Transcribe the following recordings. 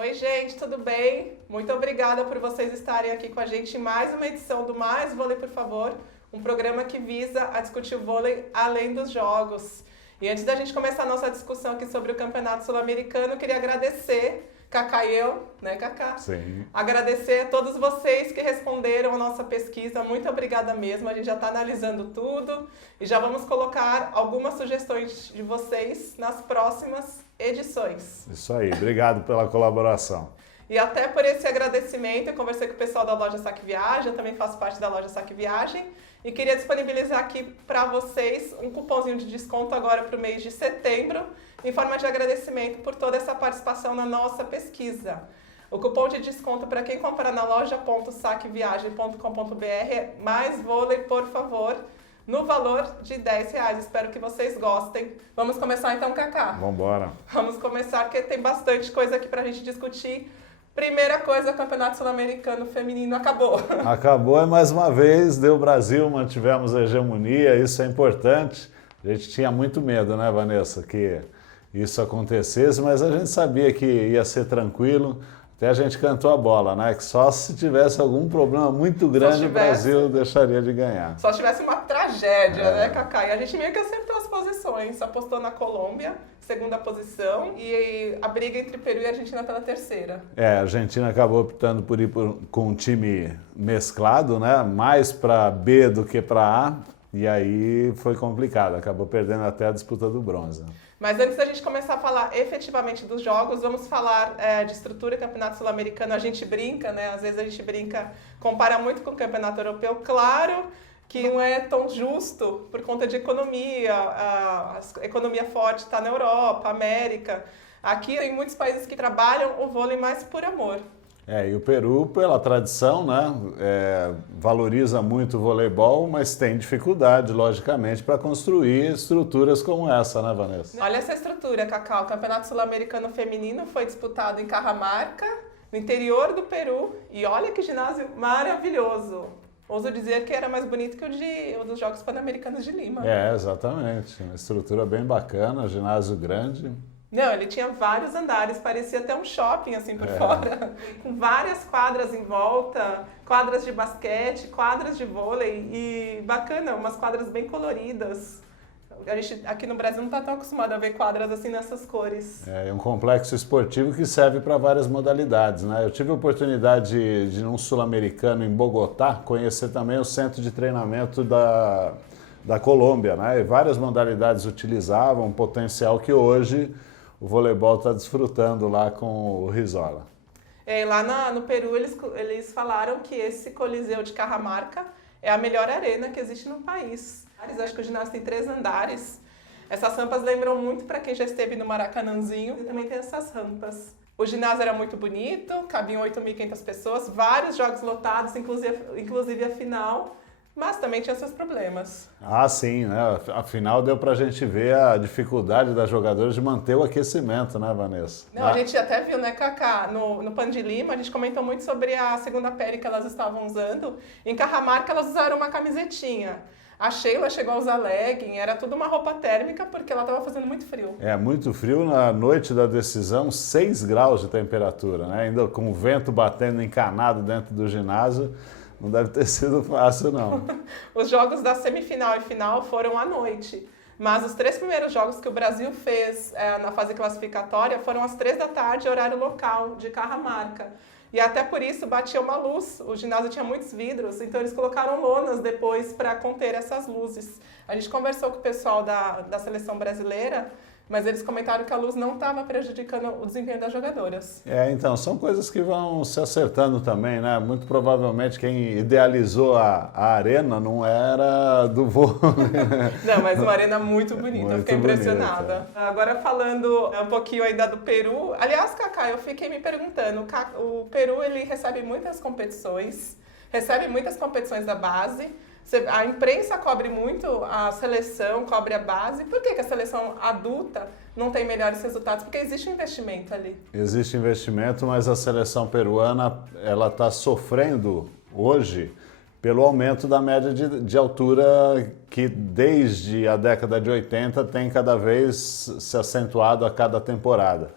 Oi, gente, tudo bem? Muito obrigada por vocês estarem aqui com a gente em mais uma edição do Mais Vôlei, por favor, um programa que visa a discutir o vôlei além dos jogos. E antes da gente começar a nossa discussão aqui sobre o Campeonato Sul-Americano, eu queria agradecer, Cacá e eu, né, Cacá? Sim. Agradecer a todos vocês que responderam a nossa pesquisa, muito obrigada mesmo, a gente já está analisando tudo e já vamos colocar algumas sugestões de vocês nas próximas edições. Isso aí, obrigado pela colaboração. E até por esse agradecimento, eu conversei com o pessoal da loja Saque Viagem, eu também faço parte da loja Saque Viagem, e queria disponibilizar aqui para vocês um cupomzinho de desconto agora para o mês de setembro, em forma de agradecimento por toda essa participação na nossa pesquisa. O cupom de desconto para quem comprar na loja.saqueviagem.com.br é mais vôlei, por favor, no valor de R$10. Espero que vocês gostem. Vamos começar então, Cacá? Vamos embora. Vamos começar, porque tem bastante coisa aqui pra gente discutir. Primeira coisa, o Campeonato Sul-Americano Feminino acabou. Acabou e mais uma vez deu Brasil, mantivemos a hegemonia, isso é importante. A gente tinha muito medo, né, Vanessa, que isso acontecesse, mas a gente sabia que ia ser tranquilo. Até a gente cantou a bola, né? Que só se tivesse algum problema muito grande o Brasil deixaria de ganhar. Só se tivesse uma tragédia, né, Cacá? E a gente meio que acertou as posições. Apostou na Colômbia, segunda posição, e a briga entre Peru e Argentina pela terceira. A Argentina acabou optando por ir com um time mesclado, né? Mais para B do que para A, e aí foi complicado. Acabou perdendo até a disputa do bronze. Mas antes da gente começar a falar efetivamente dos jogos, vamos falar de estrutura do Campeonato Sul-Americano. A gente brinca, né? Às vezes a gente brinca, compara muito com o Campeonato Europeu. Claro que não é tão justo por conta de economia. A economia forte está na Europa, América. Aqui tem muitos países que trabalham o vôlei mais por amor. E o Peru, pela tradição, né, valoriza muito o voleibol, mas tem dificuldade, logicamente, para construir estruturas como essa, né, Vanessa? Olha essa estrutura, Cacau. O Campeonato Sul-Americano Feminino foi disputado em Cajamarca, no interior do Peru. E olha que ginásio maravilhoso. Ouso dizer que era mais bonito que o dos Jogos Pan-Americanos de Lima. Exatamente. Uma estrutura bem bacana, ginásio grande. Não, ele tinha vários andares, parecia até um shopping assim por fora, com várias quadras em volta, quadras de basquete, quadras de vôlei e bacana, umas quadras bem coloridas. A gente aqui no Brasil não está tão acostumado a ver quadras assim nessas cores. É um complexo esportivo que serve para várias modalidades, né? Eu tive a oportunidade de ir num sul-americano em Bogotá, conhecer também o centro de treinamento da Colômbia, né? E várias modalidades utilizavam um potencial que hoje o voleibol está desfrutando lá com o Rizola. Lá no Peru eles falaram que esse Coliseu de Cajamarca é a melhor arena que existe no país. Acho que o ginásio tem 3 andares. Essas rampas lembram muito para quem já esteve no Maracanãzinho. E também tem essas rampas. O ginásio era muito bonito, cabiam 8.500 pessoas, vários jogos lotados, inclusive a final. Mas também tinha seus problemas. Sim, né? Afinal, deu pra gente ver a dificuldade das jogadoras de manter o aquecimento, né, Vanessa? Não, a gente até viu, né, Cacá, no Pan de Lima, a gente comentou muito sobre a segunda pele que elas estavam usando. Em Cajamarca, elas usaram uma camisetinha. A Sheila chegou a usar legging, era tudo uma roupa térmica, porque ela estava fazendo muito frio. Muito frio. Na noite da decisão, 6 graus de temperatura, né? Ainda com o vento batendo encanado dentro do ginásio. Não deve ter sido fácil, não. Os jogos da semifinal e final foram à noite. Mas os 3 primeiros jogos que o Brasil fez na fase classificatória foram às 3 da tarde, horário local de Cajamarca. E até por isso batia uma luz. O ginásio tinha muitos vidros, então eles colocaram lonas depois para conter essas luzes. A gente conversou com o pessoal da seleção brasileira, mas eles comentaram que a luz não estava prejudicando o desempenho das jogadoras. Então, são coisas que vão se acertando também, né? Muito provavelmente quem idealizou a arena não era do vôlei. Não, mas uma arena muito bonita, Muito eu fiquei impressionada. bonita. Agora falando um pouquinho ainda do Peru. Aliás, Cacá, eu fiquei me perguntando, o Peru ele recebe muitas competições da base. A imprensa cobre muito a seleção, cobre a base. Por que a seleção adulta não tem melhores resultados? Porque existe um investimento ali. Existe investimento, mas a seleção peruana ela está sofrendo hoje pelo aumento da média de altura que desde a década de 80 tem cada vez se acentuado a cada temporada.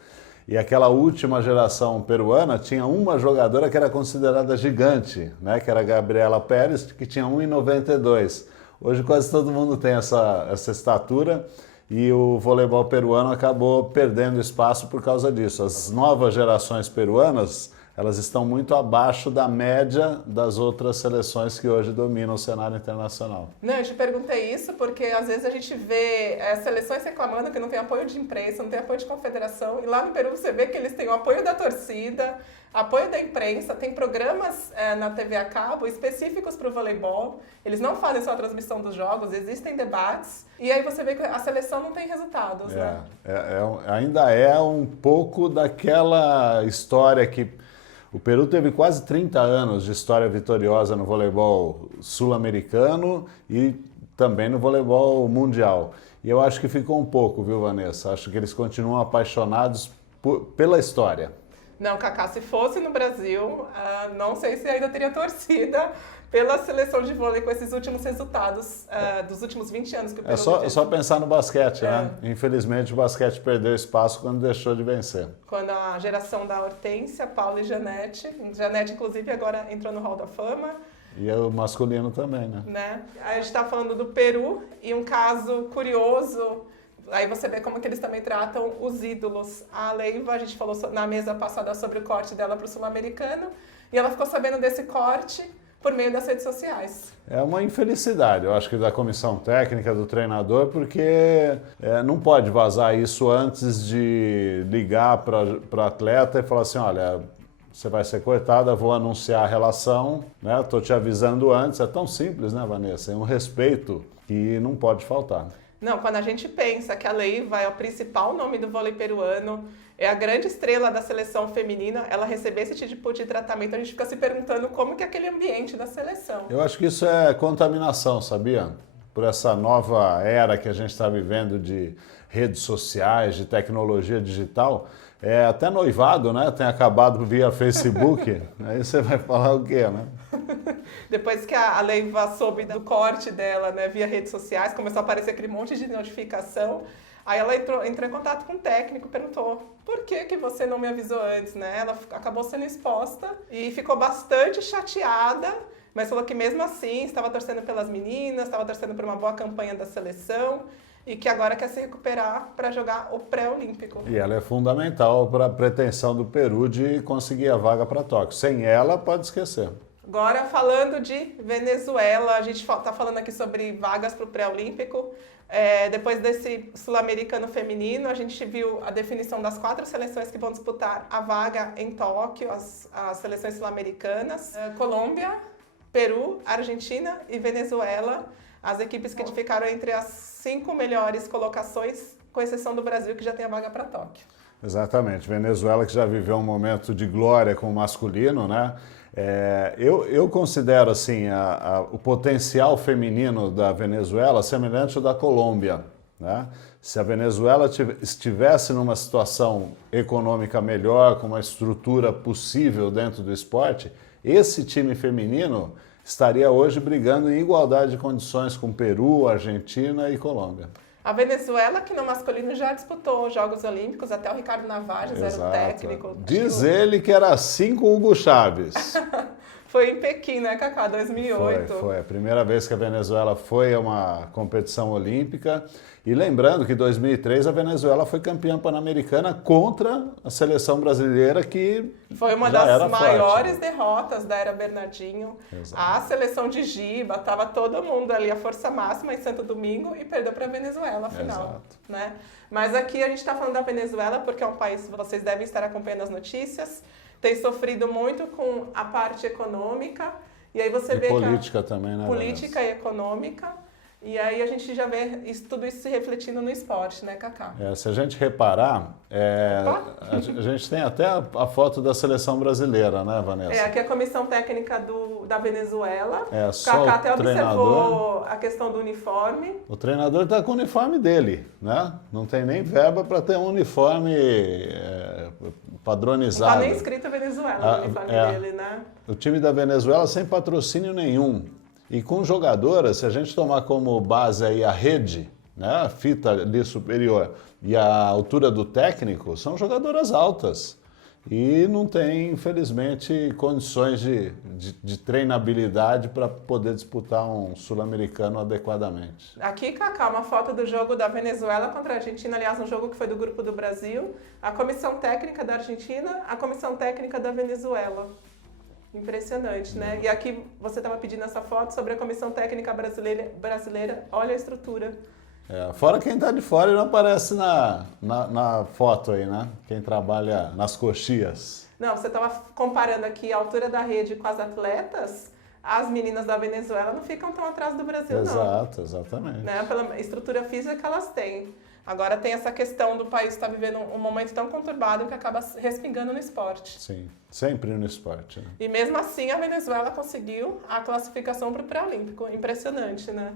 E aquela última geração peruana tinha uma jogadora que era considerada gigante, né? Que era a Gabriela Pérez, que tinha 1,92. Hoje quase todo mundo tem essa estatura e o voleibol peruano acabou perdendo espaço por causa disso. As novas gerações peruanas, elas estão muito abaixo da média das outras seleções que hoje dominam o cenário internacional. Não, eu te perguntei isso porque às vezes a gente vê seleções reclamando que não tem apoio de imprensa, não tem apoio de confederação, e lá no Peru você vê que eles têm o apoio da torcida, apoio da imprensa, tem programas na TV a cabo específicos para o voleibol, eles não fazem só a transmissão dos jogos, existem debates, e aí você vê que a seleção não tem resultados, né? Ainda é um pouco daquela história que o Peru teve quase 30 anos de história vitoriosa no voleibol sul-americano e também no voleibol mundial. E eu acho que ficou um pouco, viu, Vanessa? Acho que eles continuam apaixonados pela história. Não, Cacá, se fosse no Brasil, não sei se ainda teria torcida pela seleção de vôlei com esses últimos resultados dos últimos 20 anos que o Peru... É só pensar no basquete, né? Infelizmente o basquete perdeu espaço quando deixou de vencer. Quando a geração da Hortência, Paula e Janete, inclusive agora entrou no Hall da Fama. E o masculino também, né? Aí a gente está falando do Peru e um caso curioso, aí você vê como que eles também tratam os ídolos. A Leiva, a gente falou na mesa passada sobre o corte dela para o Sul-Americano, e ela ficou sabendo desse corte por meio das redes sociais. É uma infelicidade, eu acho que da comissão técnica, do treinador, porque não pode vazar isso antes de ligar para o atleta e falar assim, olha, você vai ser cortada, vou anunciar a relação, né? Estou te avisando antes. É tão simples, né, Vanessa? É um respeito que não pode faltar. Não, quando a gente pensa que a Leiva é o principal nome do vôlei peruano, é a grande estrela da seleção feminina, ela receber esse tipo de tratamento, a gente fica se perguntando como que é aquele ambiente da seleção. Eu acho que isso é contaminação, sabia? Por essa nova era que a gente está vivendo de redes sociais, de tecnologia digital, até noivado, né? Tem acabado via Facebook, aí você vai falar o quê, né? Depois que a Leiva soube do corte dela, né, via redes sociais, começou a aparecer aquele monte de notificação. Aí ela entrou em contato com o técnico, perguntou por que você não me avisou antes, né? Ela acabou sendo exposta e ficou bastante chateada, mas falou que mesmo assim estava torcendo pelas meninas, estava torcendo por uma boa campanha da seleção e que agora quer se recuperar para jogar o pré-olímpico. E ela é fundamental para a pretensão do Peru de conseguir a vaga para Tóquio. Sem ela, pode esquecer. Agora, falando de Venezuela, a gente está falando aqui sobre vagas para o pré-olímpico. Depois desse sul-americano feminino, a gente viu a definição das 4 seleções que vão disputar a vaga em Tóquio, as seleções sul-americanas. Colômbia, Peru, Argentina e Venezuela, as equipes que ficaram entre as 5 melhores colocações, com exceção do Brasil, que já tem a vaga para Tóquio. Exatamente. Venezuela que já viveu um momento de glória com o masculino, né? Eu considero assim o potencial feminino da Venezuela semelhante ao da Colômbia, né? Se a Venezuela estivesse numa situação econômica melhor, com uma estrutura possível dentro do esporte, esse time feminino estaria hoje brigando em igualdade de condições com Peru, Argentina e Colômbia. A Venezuela, que no masculino já disputou os Jogos Olímpicos, até o Ricardo Navajas era o técnico. Diz ele que era assim com o Hugo Chávez. Foi em Pequim, né, Cacá, 2008. Foi a primeira vez que a Venezuela foi a uma competição olímpica. E lembrando que em 2003 a Venezuela foi campeã pan-americana contra a seleção brasileira, que foi uma das maiores derrotas da era Bernardinho. Exato. A seleção de Giba, estava todo mundo ali, a força máxima em Santo Domingo, e perdeu para a Venezuela, afinal. Né? Mas aqui a gente está falando da Venezuela porque é um país que vocês devem estar acompanhando as notícias, tem sofrido muito com a parte econômica, e aí você vê política também, né? Política e econômica. E aí a gente já vê tudo isso se refletindo no esporte, né, Cacá? Se a gente reparar, a gente tem até a foto da seleção brasileira, né, Vanessa? Aqui a comissão técnica da Venezuela. Só Cacá até treinador, observou a questão do uniforme. O treinador está com o uniforme dele, né? Não tem nem verba para ter um uniforme padronizado. Não está nem escrito Venezuela no uniforme dele, né? O time da Venezuela sem patrocínio nenhum. E com jogadoras, se a gente tomar como base aí a rede, né? A fita ali superior e a altura do técnico são jogadoras altas. E não tem, infelizmente, condições de treinabilidade para poder disputar um sul-americano adequadamente. Aqui, Cacá, uma foto do jogo da Venezuela contra a Argentina, aliás, um jogo que foi do grupo do Brasil, a comissão técnica da Argentina, a comissão técnica da Venezuela. Impressionante, né? E aqui você estava pedindo essa foto sobre a comissão técnica brasileira. Olha a estrutura. Fora quem está de fora e não aparece na foto aí, né? Quem trabalha nas coxias. Não, você estava comparando aqui a altura da rede com as atletas, as meninas da Venezuela não ficam tão atrás do Brasil, não. Exato, exatamente. Né? Pela estrutura física que elas têm. Agora tem essa questão do país estar vivendo um momento tão conturbado que acaba respingando no esporte. Sim, sempre no esporte. Né? E mesmo assim a Venezuela conseguiu a classificação para o pré-olímpico. Impressionante, né?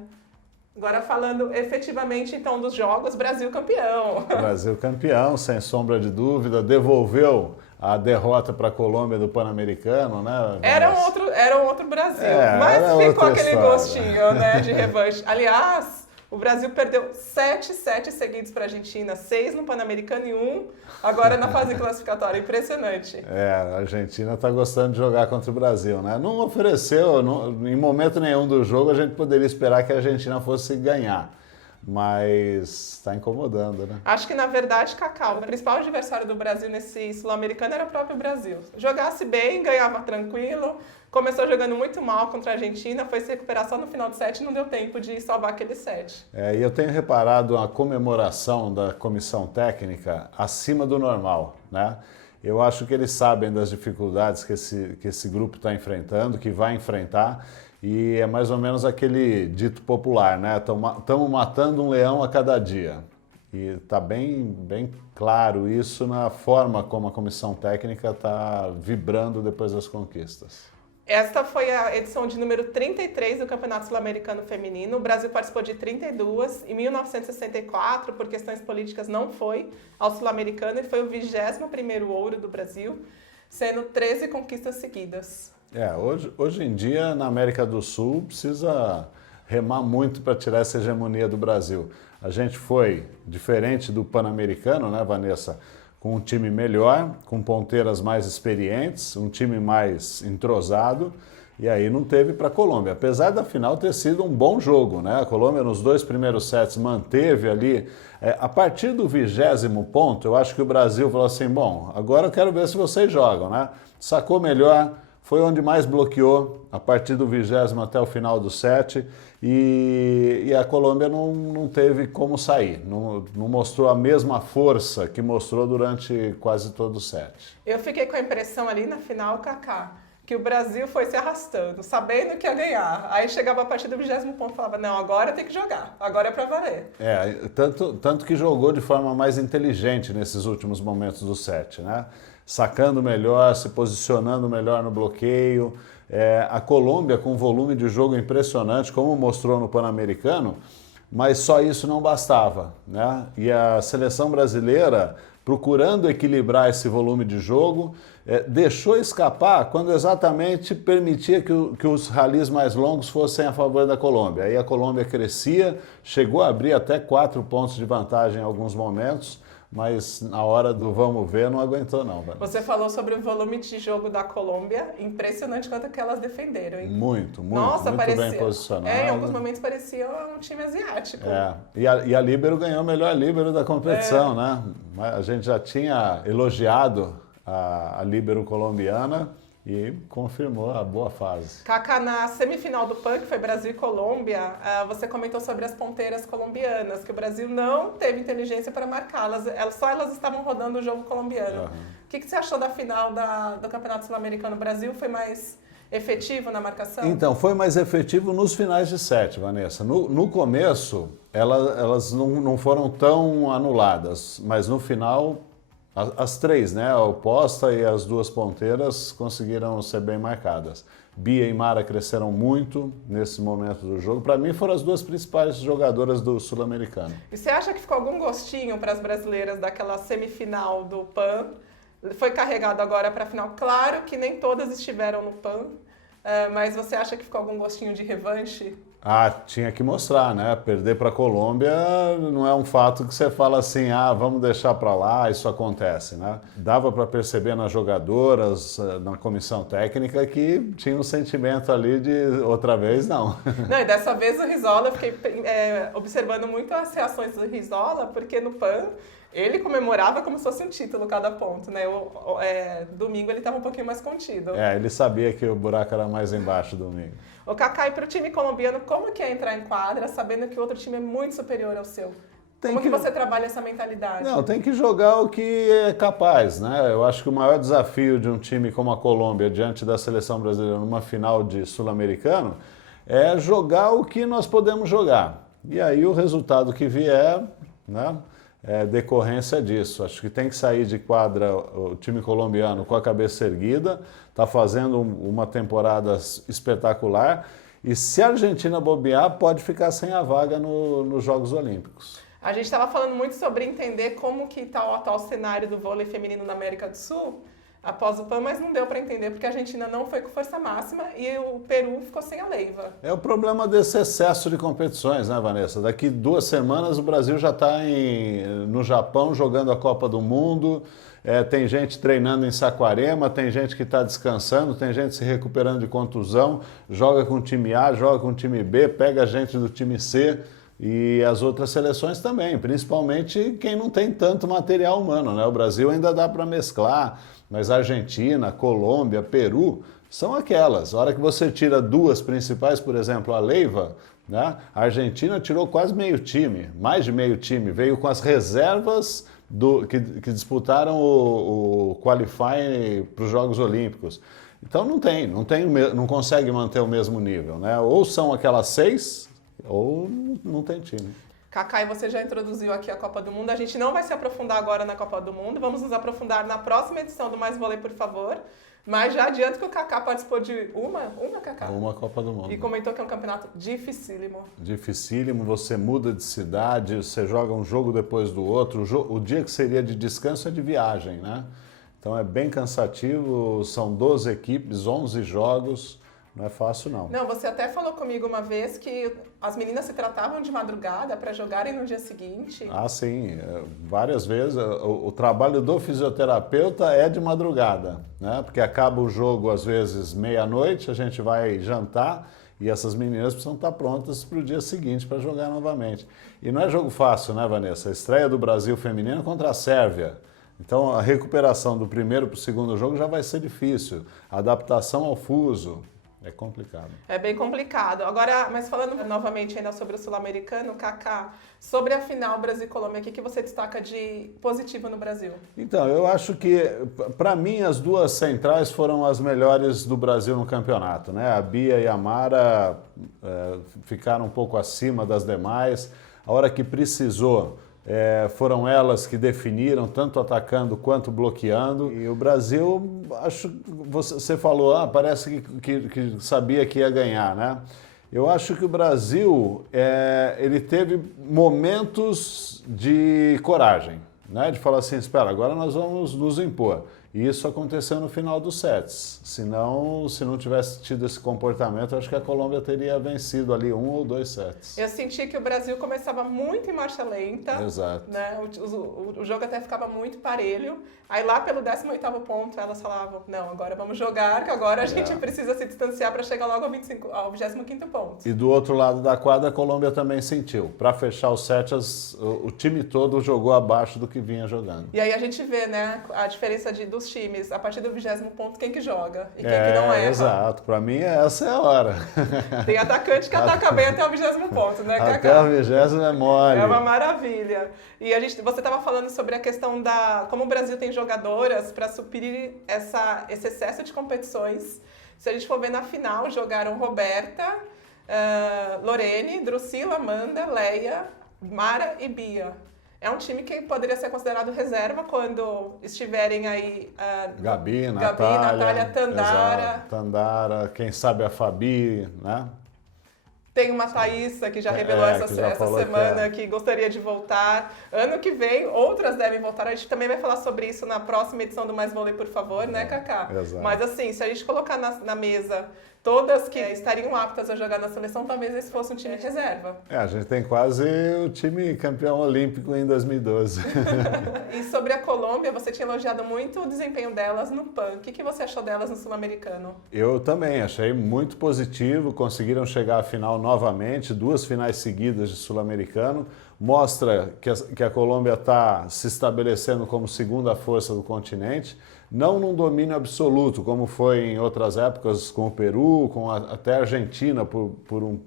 Agora falando efetivamente então dos jogos, Brasil campeão. Brasil campeão, sem sombra de dúvida, devolveu a derrota para a Colômbia do Pan-Americano, né? Era um outro Brasil, mas ficou aquele história. Gostinho, né, de revanche. Aliás, o Brasil perdeu 7 sets seguidos para a Argentina, 6 no Pan-Americano e 1 agora na fase classificatória. Impressionante. A Argentina está gostando de jogar contra o Brasil, né? Não ofereceu, em momento nenhum do jogo a gente poderia esperar que a Argentina fosse ganhar, mas está incomodando, né? Acho que, na verdade, Cacau, o principal adversário do Brasil nesse Sul-Americano era o próprio Brasil. Jogasse bem, ganhava tranquilo, começou jogando muito mal contra a Argentina, foi se recuperar só no final do set e não deu tempo de salvar aquele set. E eu tenho reparado a comemoração da comissão técnica acima do normal, né? Eu acho que eles sabem das dificuldades que esse grupo está enfrentando, que vai enfrentar, e é mais ou menos aquele dito popular, né? Estamos matando um leão a cada dia. E está bem claro isso na forma como a comissão técnica está vibrando depois das conquistas. Esta foi a edição de número 33 do Campeonato Sul-Americano Feminino. O Brasil participou de 32. Em 1964, por questões políticas, não foi ao Sul-Americano e foi o 21º ouro do Brasil, sendo 13 conquistas seguidas. Hoje em dia, na América do Sul, precisa remar muito para tirar essa hegemonia do Brasil. A gente foi diferente do Pan-Americano, né, Vanessa? Com um time melhor, com ponteiras mais experientes, um time mais entrosado, e aí não teve para a Colômbia. Apesar da final ter sido um bom jogo, né? A Colômbia nos 2 primeiros sets manteve ali. A partir do 20º ponto, eu acho que o Brasil falou assim, bom, agora eu quero ver se vocês jogam, né? Sacou melhor, foi onde mais bloqueou, a partir do 20º até o final do set, e a Colômbia não teve como sair, não mostrou a mesma força que mostrou durante quase todo o set. Eu fiquei com a impressão ali na final, Cacá, que o Brasil foi se arrastando, sabendo que ia ganhar. Aí chegava a partir do 20º ponto e falava, não, agora tem que jogar, agora é para valer. Tanto que jogou de forma mais inteligente nesses últimos momentos do set, né? Sacando melhor, se posicionando melhor no bloqueio. A Colômbia com um volume de jogo impressionante, como mostrou no Pan-Americano, mas só isso não bastava, né? E a seleção brasileira, procurando equilibrar esse volume de jogo, deixou escapar quando exatamente permitia que os ralis mais longos fossem a favor da Colômbia. Aí a Colômbia crescia, chegou a abrir até 4 pontos de vantagem em alguns momentos, mas na hora do vamos ver não aguentou não. Velho. Você falou sobre o volume de jogo da Colômbia, impressionante quanto que elas defenderam, hein? Muito parecia, bem posicionado. Em alguns momentos parecia um time asiático. E a líbero ganhou o melhor líbero da competição, né? A gente já tinha elogiado a líbero colombiana e confirmou a boa fase. Cacá, na semifinal do PAN, que foi Brasil e Colômbia, você comentou sobre as ponteiras colombianas, que o Brasil não teve inteligência para marcá-las, só elas estavam rodando o jogo colombiano. O que você achou da final do Campeonato Sul-Americano? O Brasil foi mais efetivo na marcação? Então, foi mais efetivo nos finais de set, Vanessa. No começo, elas não foram tão anuladas, mas no final... As 3, né? A oposta e as 2 ponteiras conseguiram ser bem marcadas. Bia e Mara cresceram muito nesse momento do jogo. Para mim, foram as 2 principais jogadoras do Sul-Americano. E você acha que ficou algum gostinho para as brasileiras daquela semifinal do PAN? Foi carregado agora para a final. Claro que nem todas estiveram no PAN, mas você acha que ficou algum gostinho de revanche? Ah, tinha que mostrar, né? Perder para a Colômbia não é um fato que você fala assim, vamos deixar para lá, isso acontece, né? Dava para perceber nas jogadoras, na comissão técnica, que tinha um sentimento ali de outra vez, não. Não, e dessa vez o Rizola, eu fiquei observando muito as reações do Rizola, porque no PAN ele comemorava como se fosse um título cada ponto, né? Domingo ele estava um pouquinho mais contido. Ele sabia que o buraco era mais embaixo domingo. O Kaká, e para o time colombiano, como que é entrar em quadra sabendo que o outro time é muito superior ao seu? Como que você trabalha essa mentalidade? Não, tem que jogar o que é capaz, né? Eu acho que o maior desafio de um time como a Colômbia diante da seleção brasileira numa final de Sul-Americano é jogar o que nós podemos jogar. E aí o resultado que vier, né, é decorrência disso. Acho que tem que sair de quadra o time colombiano com a cabeça erguida, está fazendo uma temporada espetacular e se a Argentina bobear, pode ficar sem a vaga nos Jogos Olímpicos. A gente estava falando muito sobre entender como que está o atual cenário do vôlei feminino na América do Sul após o PAN, mas não deu para entender porque a Argentina não foi com força máxima e o Peru ficou sem a Leiva. É o problema desse excesso de competições, né, Vanessa? Daqui 2 semanas o Brasil já está no Japão jogando a Copa do Mundo, tem gente treinando em Saquarema, tem gente que está descansando, tem gente se recuperando de contusão, joga com o time A, joga com o time B, pega gente do time C. E as outras seleções também, principalmente quem não tem tanto material humano, né? O Brasil ainda dá para mesclar, mas Argentina, Colômbia, Peru são aquelas. A hora que você tira 2 principais, por exemplo, a Leiva, né? A Argentina tirou quase meio time, mais de meio time, veio com as reservas que disputaram o qualifying para os Jogos Olímpicos. Então não consegue manter o mesmo nível, né? Ou são aquelas 6... ou não tem time. Kaká, e você já introduziu aqui a Copa do Mundo. A gente não vai se aprofundar agora na Copa do Mundo. Vamos nos aprofundar na próxima edição do Mais Vôlei, por favor. Mas já adianto que o Kaká participou de uma Kaká? Uma Copa do Mundo. E comentou que é um campeonato dificílimo. Dificílimo, você muda de cidade, você joga um jogo depois do outro. O dia que seria de descanso é de viagem, né? Então é bem cansativo, são 12 equipes, 11 jogos. Não é fácil, não. Não, você até falou comigo uma vez que as meninas se tratavam de madrugada para jogarem no dia seguinte. Ah, sim. Várias vezes. O trabalho do fisioterapeuta é de madrugada, né? Porque acaba o jogo, às vezes, meia-noite, a gente vai jantar e essas meninas precisam estar prontas para o dia seguinte para jogar novamente. E não é jogo fácil, né, Vanessa? A estreia do Brasil feminino contra a Sérvia. Então, a recuperação do primeiro para o segundo jogo já vai ser difícil. A adaptação ao fuso. É complicado. É bem complicado. Agora, mas falando novamente ainda sobre o sul-americano, Kaká, sobre a final Brasil e Colômbia, o que você destaca de positivo no Brasil? Então, eu acho que, para mim, as 2 centrais foram as melhores do Brasil no campeonato, né? A Bia e a Mara ficaram um pouco acima das demais. A hora que precisou, foram elas que definiram, tanto atacando quanto bloqueando. E o Brasil, acho que você falou, parece que sabia que ia ganhar, né? Eu acho que o Brasil, ele teve momentos de coragem, né? De falar assim, espera, agora nós vamos nos impor. E isso aconteceu no final dos sets. Se não tivesse tido esse comportamento, acho que a Colômbia teria vencido ali 1 ou 2 sets. Eu senti que o Brasil começava muito em marcha lenta. Exato. Né? O jogo até ficava muito parelho. Aí lá pelo 18º ponto, elas falavam, não, agora vamos jogar, que agora a gente precisa se distanciar para chegar logo ao 25º ponto. E do outro lado da quadra, a Colômbia também sentiu. Para fechar o set, o time todo jogou abaixo do que vinha jogando. E aí a gente vê, né, a diferença dos times. A partir do 20º ponto, quem que joga e quem que não erra. Exato. Para mim, essa é a hora. Tem atacante que ataca bem até o 20º ponto, né, Kaká? Até o 20º é mole. É uma maravilha. E você estava falando sobre a questão como o Brasil tem jogadoras para suprir esse excesso de competições. Se a gente for ver na final, jogaram Roberta, Lorene, Drusila, Amanda, Leia, Mara e Bia. É um time que poderia ser considerado reserva quando estiverem aí... Gabi, Natália, Tandara. Exato, Tandara, quem sabe a Fabi, né? Tem uma Thaísa que já revelou essa semana que gostaria de voltar. Ano que vem, outras devem voltar. A gente também vai falar sobre isso na próxima edição do Mais Vôlei, por favor, né, Kaká? Exato. Mas assim, se a gente colocar na mesa todas que estariam aptas a jogar na seleção, talvez esse fosse um time de reserva. A gente tem quase o time campeão olímpico em 2012. E sobre a Colômbia, você tinha elogiado muito o desempenho delas no PAN. O que você achou delas no Sul-Americano? Eu também achei muito positivo, conseguiram chegar à final novamente, 2 finais seguidas de Sul-Americano. Mostra que a Colômbia está se estabelecendo como segunda força do continente, não num domínio absoluto, como foi em outras épocas com o Peru, até a Argentina por um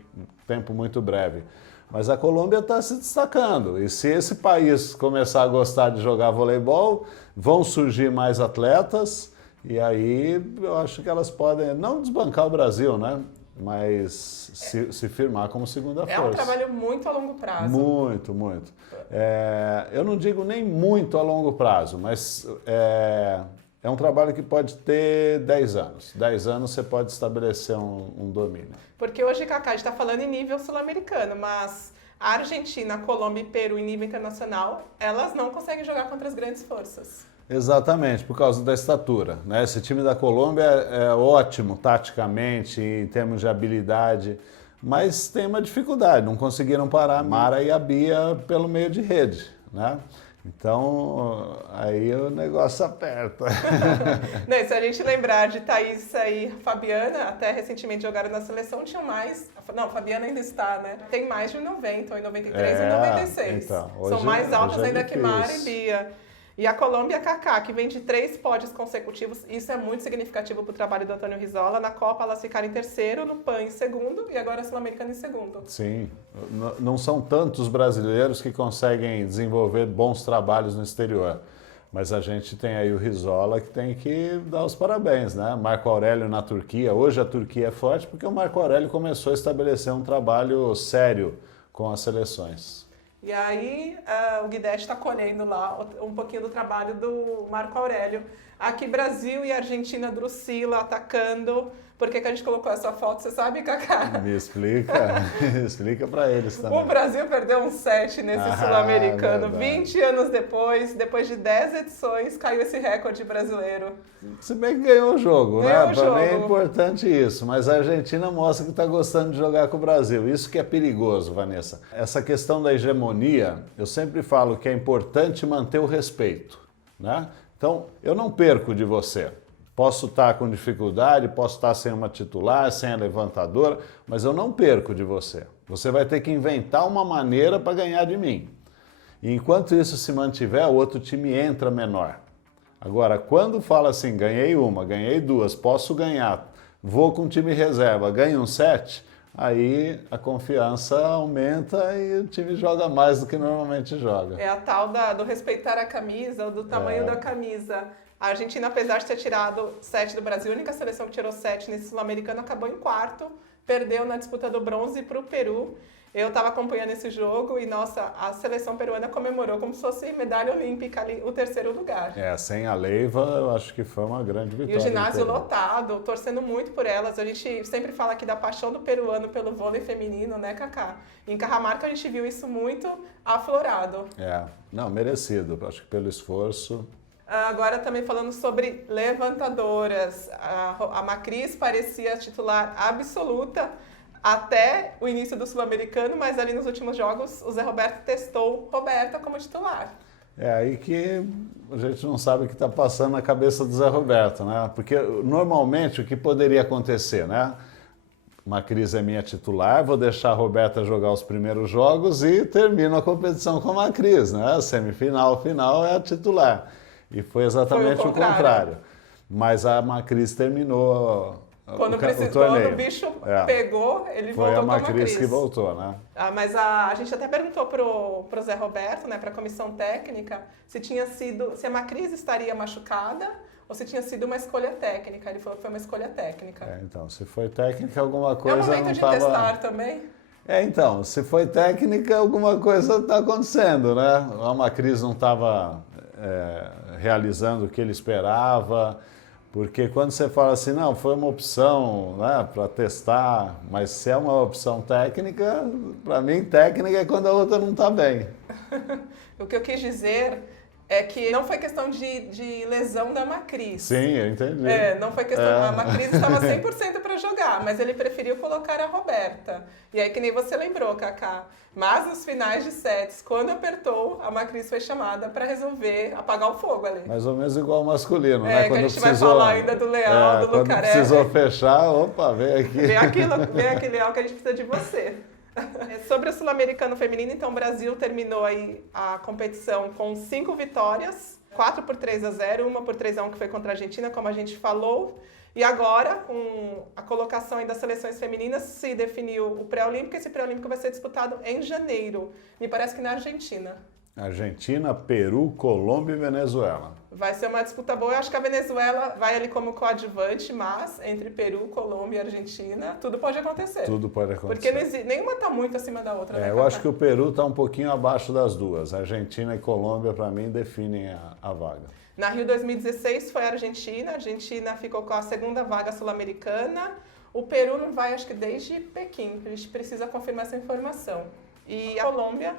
tempo muito breve. Mas a Colômbia está se destacando, e se esse país começar a gostar de jogar voleibol, vão surgir mais atletas, e aí eu acho que elas podem, não desbancar o Brasil, né? Mas se firmar como segunda força. É um trabalho muito a longo prazo. Muito, muito. Eu não digo nem muito a longo prazo, mas é um trabalho que pode ter 10 anos. 10 anos você pode estabelecer um domínio. Porque hoje, Cacá, a gente está falando em nível sul-americano, mas a Argentina, a Colômbia e Peru em nível internacional, elas não conseguem jogar contra as grandes forças. Exatamente, por causa da estatura, né? Esse time da Colômbia é ótimo taticamente, em termos de habilidade, mas tem uma dificuldade, não conseguiram parar a Mara e a Bia pelo meio de rede, né? Então, aí o negócio aperta. Não, se a gente lembrar de Thaís e Fabiana, até recentemente jogaram na seleção, tinham mais... Não, Fabiana ainda está, né? Tem mais de 90, ou em 93 e 96. Então, são mais altas ainda que Mara e difícil. Bia. E a Colômbia, Cacá, que vem de 3 pódios consecutivos, isso é muito significativo para o trabalho do Antônio Rizzola. Na Copa elas ficaram em terceiro, no PAN em segundo e agora a Sul-Americana em segundo. Sim, não são tantos brasileiros que conseguem desenvolver bons trabalhos no exterior. Mas a gente tem aí o Rizzola que tem que dar os parabéns, né? Marco Aurélio na Turquia. Hoje a Turquia é forte porque o Marco Aurélio começou a estabelecer um trabalho sério com as seleções. E aí o Guidetti está colhendo lá um pouquinho do trabalho do Marco Aurélio. Aqui Brasil e Argentina, Drusila atacando. Por que a gente colocou essa foto, você sabe, Cacá? Me explica, explica para eles também. O Brasil perdeu um set nesse Sul-Americano. Verdade. 20 anos depois de 10 edições, caiu esse recorde brasileiro. Se bem que ganhou o jogo, Ganhou né? o Para mim é jogo. importante isso, mas a Argentina mostra que está gostando de jogar com o Brasil. Isso que é perigoso, Vanessa. Essa questão da hegemonia, eu sempre falo que é importante manter o respeito, né? Então, eu não perco de você. Posso estar com dificuldade, posso estar sem uma titular, sem a levantadora, mas eu não perco de você. Você vai ter que inventar uma maneira para ganhar de mim. E enquanto isso se mantiver, o outro time entra menor. Agora, quando fala assim, ganhei uma, ganhei duas, posso ganhar, vou com o time reserva, ganho um set, aí a confiança aumenta e o time joga mais do que normalmente joga. É a tal do respeitar a camisa, do tamanho da camisa. A Argentina, apesar de ter tirado 7 do Brasil, a única seleção que tirou 7 nesse Sul-Americano, acabou em quarto, perdeu na disputa do bronze para o Peru. Eu estava acompanhando esse jogo e, nossa, a seleção peruana comemorou como se fosse medalha olímpica ali, o 3º lugar. Sem a Leiva, eu acho que foi uma grande vitória. E o ginásio lotado, torcendo muito por elas. A gente sempre fala aqui da paixão do peruano pelo vôlei feminino, né, Cacá? Em Cajamarca a gente viu isso muito aflorado. Não, merecido, acho que pelo esforço. Agora também falando sobre levantadoras. A Macris parecia titular absoluta até o início do Sul-Americano, mas ali nos últimos jogos o Zé Roberto testou Roberta como titular. É aí que a gente não sabe o que está passando na cabeça do Zé Roberto, né? Porque normalmente o que poderia acontecer, né? Macris é minha titular, vou deixar a Roberta jogar os primeiros jogos e termino a competição com a Macris, né? Semifinal, final é a titular. E foi exatamente o contrário. Mas a Macris terminou quando o torneio. Quando o bicho pegou, ele voltou com a Macris. Foi a Macris que voltou, né? Mas a gente até perguntou pro Zé Roberto, né, para a comissão técnica, se a Macris estaria machucada ou se tinha sido uma escolha técnica. Ele falou que foi uma escolha técnica. Então, se foi técnica, alguma coisa é o momento não de tava... testar também. Então, se foi técnica, alguma coisa está acontecendo, né? A Macris não estava realizando o que ele esperava, porque quando você fala assim, não, foi uma opção, né, para testar, mas se é uma opção técnica, para mim técnica é quando a outra não está bem. O que eu quis dizer É que não foi questão de lesão da Macris. Sim, eu entendi. Não foi questão. A Macris estava 100% para jogar, mas ele preferiu colocar a Roberta. E aí, que nem você lembrou, Kaká. Mas nos finais de sets, quando apertou, a Macris foi chamada para resolver apagar o fogo ali. Mais ou menos igual ao masculino, né? Que a gente vai falar ainda do Leal, do Lucarelli. Quando precisou fechar, opa, vem aqui. Vem aqui, Leal, que a gente precisa de você. Sobre o Sul-Americano Feminino, então o Brasil terminou aí a competição com 5 vitórias, 4 por 3-0, 1 por 3-1 que foi contra a Argentina, como a gente falou. E agora, com a colocação aí das seleções femininas, se definiu o pré-olímpico. Esse pré-olímpico vai ser disputado em janeiro, me parece que na Argentina. Argentina, Peru, Colômbia e Venezuela. Vai ser uma disputa boa. Eu acho que a Venezuela vai ali como coadjuvante, mas entre Peru, Colômbia e Argentina, tudo pode acontecer. Tudo pode acontecer. Porque não existe, nenhuma está muito acima da outra. Né, eu acho que o Peru está um pouquinho abaixo das duas. Argentina e Colômbia, para mim, definem a vaga. Na Rio 2016 foi a Argentina ficou com a segunda vaga sul-americana. O Peru não vai, acho que desde Pequim. A gente precisa confirmar essa informação. E a Colômbia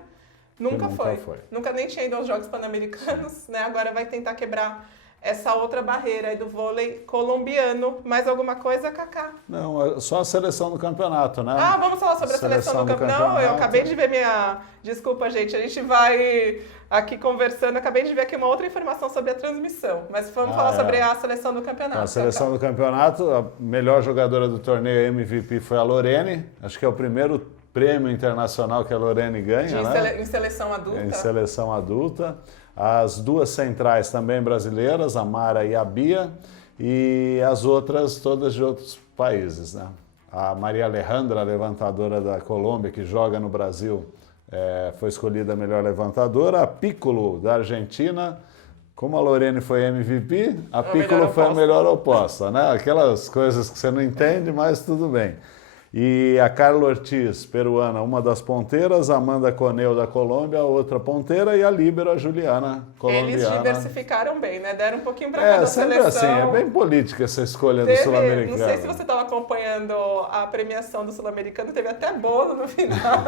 nunca foi. Nunca nem tinha ido aos Jogos Pan-Americanos, né? Agora vai tentar quebrar essa outra barreira aí do vôlei colombiano. Mais alguma coisa, Kaká? Não, só a seleção do campeonato, né? Vamos falar sobre a seleção do campeonato. Não, eu acabei de ver minha... Desculpa, gente, a gente vai aqui conversando. Acabei de ver aqui uma outra informação sobre a transmissão. Mas vamos falar sobre a seleção do campeonato. A seleção do campeonato, a melhor jogadora do torneio MVP foi a Lorene. Acho que é o primeiro prêmio internacional que a Lorene ganha, né? Em seleção adulta? Em seleção adulta. As duas centrais também brasileiras, a Mara e a Bia, e as outras todas de outros países, né? A Maria Alejandra, levantadora da Colômbia, que joga no Brasil, foi escolhida a melhor levantadora. A Piccolo, da Argentina, como a Lorene foi MVP, a Piccolo foi a melhor oposta, né? Aquelas coisas que você não entende, mas tudo bem. E a Carla Ortiz, peruana, uma das ponteiras, a Amanda Coneu da Colômbia, a outra ponteira, e a líbero, a Juliana, colombiana. Eles diversificaram bem, né? Deram um pouquinho para cada sempre seleção. Assim, é bem política essa escolha do Sul-Americano. Não sei se você estava acompanhando a premiação do Sul-Americano, teve até bolo no final.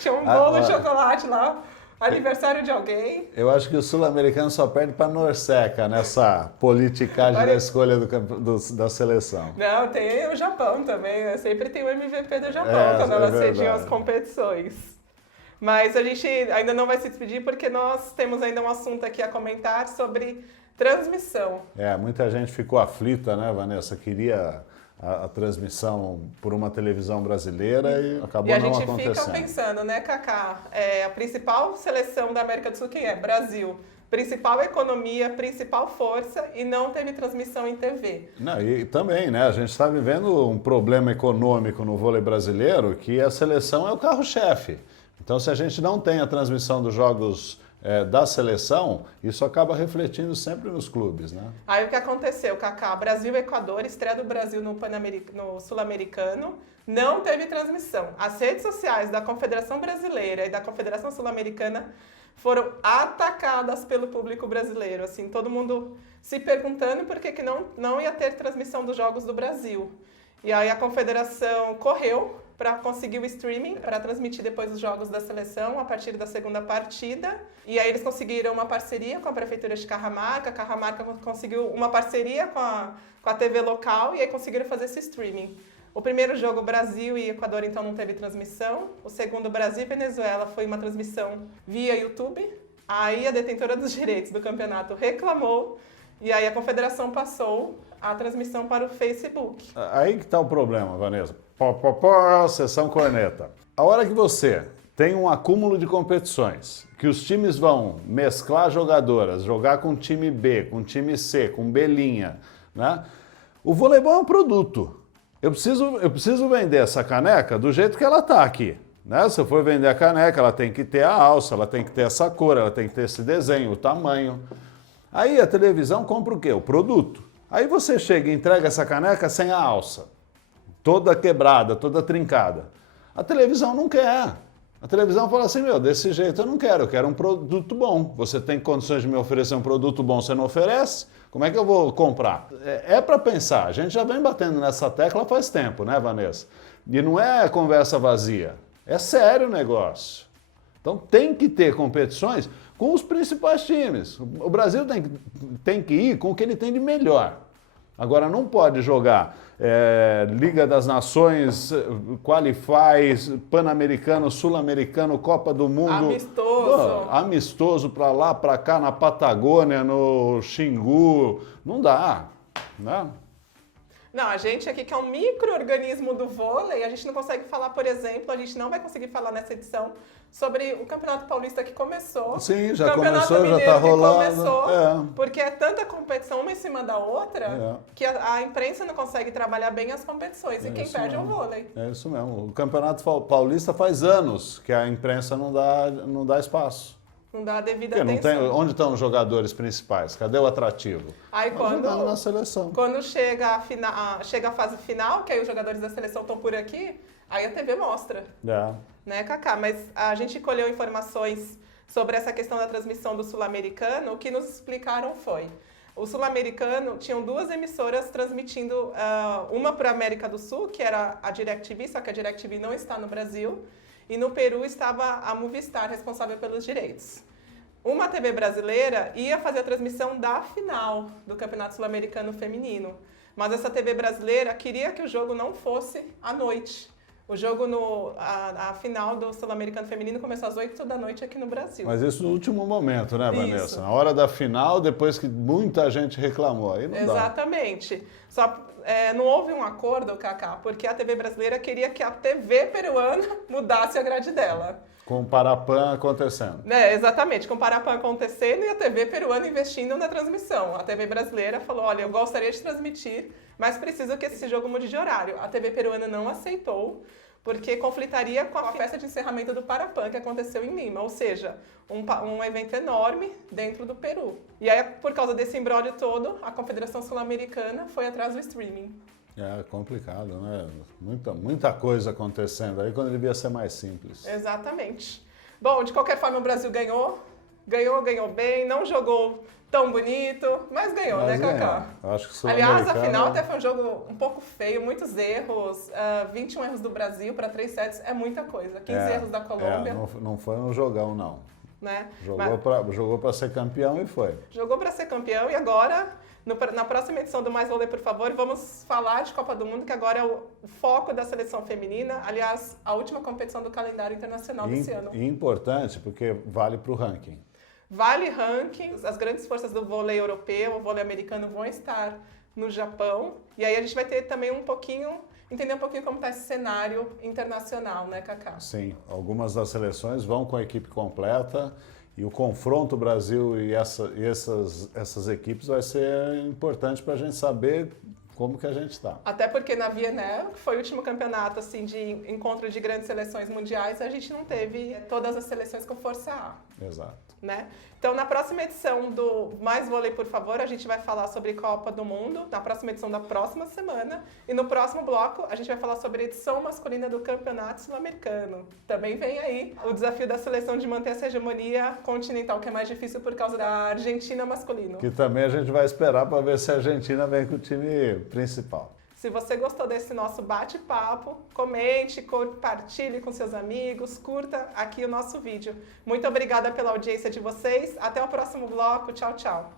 Tinha um bolo de chocolate lá. Aniversário de alguém. Eu acho que o sul-americano só perde para Norseca nessa politicagem da escolha da seleção. Não, tem o Japão também, né? Sempre tem o MVP do Japão quando elas cediam as competições. Mas a gente ainda não vai se despedir porque nós temos ainda um assunto aqui a comentar sobre transmissão. Muita gente ficou aflita, né, Vanessa? Queria a transmissão por uma televisão brasileira e acabou não acontecendo. E a gente fica pensando, né, Kaká? A principal seleção da América do Sul quem é? Brasil. Principal economia, principal força e não teve transmissão em TV. Não, e também, né, a gente está vivendo um problema econômico no vôlei brasileiro que a seleção é o carro-chefe. Então, se a gente não tem a transmissão dos jogos da seleção, isso acaba refletindo sempre nos clubes, né? Aí o que aconteceu, Kaká? Brasil e Equador, estreia do Brasil no Sul-Americano, não teve transmissão. As redes sociais da Confederação Brasileira e da Confederação Sul-Americana foram atacadas pelo público brasileiro, assim, todo mundo se perguntando por que não ia ter transmissão dos Jogos do Brasil. E aí a Confederação correu para conseguir o streaming, para transmitir depois os jogos da seleção a partir da segunda partida. E aí eles conseguiram uma parceria com a Prefeitura de Cajamarca, a Cajamarca conseguiu uma parceria com a TV local e aí conseguiram fazer esse streaming. O primeiro jogo, Brasil e Equador, então não teve transmissão. O segundo, Brasil e Venezuela, foi uma transmissão via YouTube. Aí a detentora dos direitos do campeonato reclamou e aí a Confederação passou a transmissão para o Facebook. Aí que está o problema, Vanessa. Sessão corneta. A hora que você tem um acúmulo de competições, que os times vão mesclar jogadoras, jogar com time B, com time C, com Belinha, né? O voleibol é um produto. Eu preciso vender essa caneca do jeito que ela está aqui. Né? Se eu for vender a caneca, ela tem que ter a alça, ela tem que ter essa cor, ela tem que ter esse desenho, o tamanho. Aí a televisão compra o quê? O produto. Aí você chega e entrega essa caneca sem a alça, toda quebrada, toda trincada. A televisão não quer. A televisão fala assim, desse jeito eu quero um produto bom. Você tem condições de me oferecer um produto bom, você não oferece? Como é que eu vou comprar? É para pensar. A gente já vem batendo nessa tecla faz tempo, né, Vanessa? E não é conversa vazia. É sério o negócio. Então tem que ter competições com os principais times. O Brasil tem que ir com o que ele tem de melhor. Agora não pode jogar Liga das Nações, Qualifies, Pan-Americano, Sul-Americano, Copa do Mundo. Amistoso. Amistoso para lá, para cá, na Patagônia, no Xingu. Não dá, né? Não, a gente aqui que é um micro-organismo do vôlei, a gente não consegue falar, por exemplo, a gente não vai conseguir falar nessa edição sobre o Campeonato Paulista que começou. Sim, já Campeonato começou, Mineiro já está que rolando. começou, porque é tanta competição uma em cima da outra que a imprensa não consegue trabalhar bem as competições e quem perde é o vôlei. É isso mesmo. O Campeonato Paulista faz anos que a imprensa não dá espaço. Não dá a devida Porque atenção. não tem, onde estão os jogadores principais? Cadê o atrativo? Aí na seleção. Quando chega a fase final, que aí os jogadores da seleção estão por aqui, aí a TV mostra. Né, Cacá? Mas a gente colheu informações sobre essa questão da transmissão do Sul-Americano. O que nos explicaram foi: o Sul-Americano tinham 2 emissoras transmitindo, uma para a América do Sul, que era a DirecTV, só que a DirecTV não está no Brasil, e no Peru estava a Movistar, responsável pelos direitos. Uma TV brasileira ia fazer a transmissão da final do Campeonato Sul-Americano Feminino, mas essa TV brasileira queria que o jogo não fosse à noite. O jogo, a final do Sul-Americano Feminino começou às 8 da noite aqui no Brasil. Mas isso no último momento, né, Vanessa? Isso. Na hora da final, depois que muita gente reclamou. Aí não dá. Exatamente. Só não houve um acordo, Cacá, porque a TV brasileira queria que a TV peruana mudasse a grade dela. Com o Parapan acontecendo. Exatamente, com o Parapan acontecendo e a TV peruana investindo na transmissão. A TV brasileira falou, olha, eu gostaria de transmitir, mas preciso que esse jogo mude de horário. A TV peruana não aceitou, porque conflitaria com a festa de encerramento do Parapan, que aconteceu em Lima. Ou seja, um evento enorme dentro do Peru. E aí, por causa desse imbróglio todo, a Confederação Sul-Americana foi atrás do streaming. É complicado, né? Muita coisa acontecendo aí quando devia ser mais simples. Exatamente. Bom, de qualquer forma o Brasil ganhou bem, não jogou tão bonito, mas ganhou, né, Cacá? Acho que aliás, a final até foi um jogo um pouco feio, muitos erros, 21 erros do Brasil para 3 sets é muita coisa, 15 erros da Colômbia. Não foi um jogão, não. Né? Jogou para ser campeão e foi. Jogou para ser campeão e agora, na próxima edição do Mais Vôlei, por favor, vamos falar de Copa do Mundo, que agora é o foco da seleção feminina. Aliás, a última competição do calendário internacional desse ano. E importante, porque vale para o ranking. Vale rankings, as grandes forças do vôlei europeu, o vôlei americano vão estar no Japão. E aí a gente vai ter também entender um pouquinho como está esse cenário internacional, né, Cacá? Sim, algumas das seleções vão com a equipe completa e o confronto Brasil e essas equipes vai ser importante para a gente saber como que a gente está. Até porque na Vienna, que foi o último campeonato assim, de encontro de grandes seleções mundiais, a gente não teve todas as seleções com força A. Exato. Né? Então, na próxima edição do Mais Vôlei, por favor, a gente vai falar sobre Copa do Mundo, na próxima edição da próxima semana. E no próximo bloco, a gente vai falar sobre a edição masculina do Campeonato Sul-Americano. Também vem aí o desafio da seleção de manter essa hegemonia continental, que é mais difícil por causa da Argentina masculino. Que também a gente vai esperar para ver se a Argentina vem com o time principal. Se você gostou desse nosso bate-papo, comente, compartilhe com seus amigos, curta aqui o nosso vídeo. Muito obrigada pela audiência de vocês. Até o próximo bloco. Tchau, tchau.